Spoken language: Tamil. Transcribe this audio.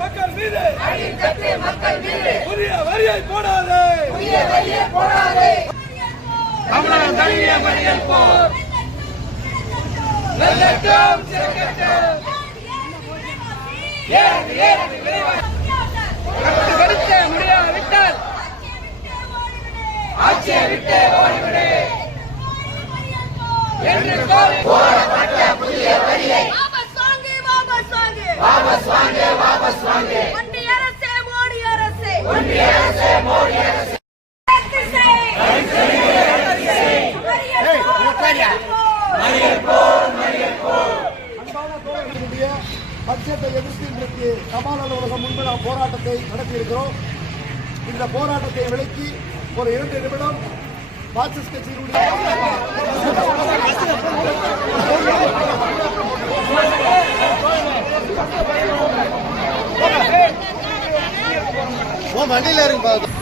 மக்கள் மீது புதிய வரியை போடாதே தமிழகம் தழுவிய மறியல் போர் வெல்லட்டும் சிறக்கட்டும் முடியாவிட்டால் ஆட்சியை விட்டே ஓடிவிடு என்று போராடப்பட்ட புதிய வரியை வாபஸ் வாங்கு ஒன்றிய அரசே மோடி அரசே பட்ஜெட்டை எதிர்த்து இன்றைக்கு கமால் அலுவலகம் முன்பு நாம் போராட்டத்தை நடத்தியிருக்கிறோம். இந்த போராட்டத்தை விலக்கி ஒரு 2 நிமிடம் மார்க்சிஸ்ட் கட்சியினுடைய வண்டியில இருக்கு.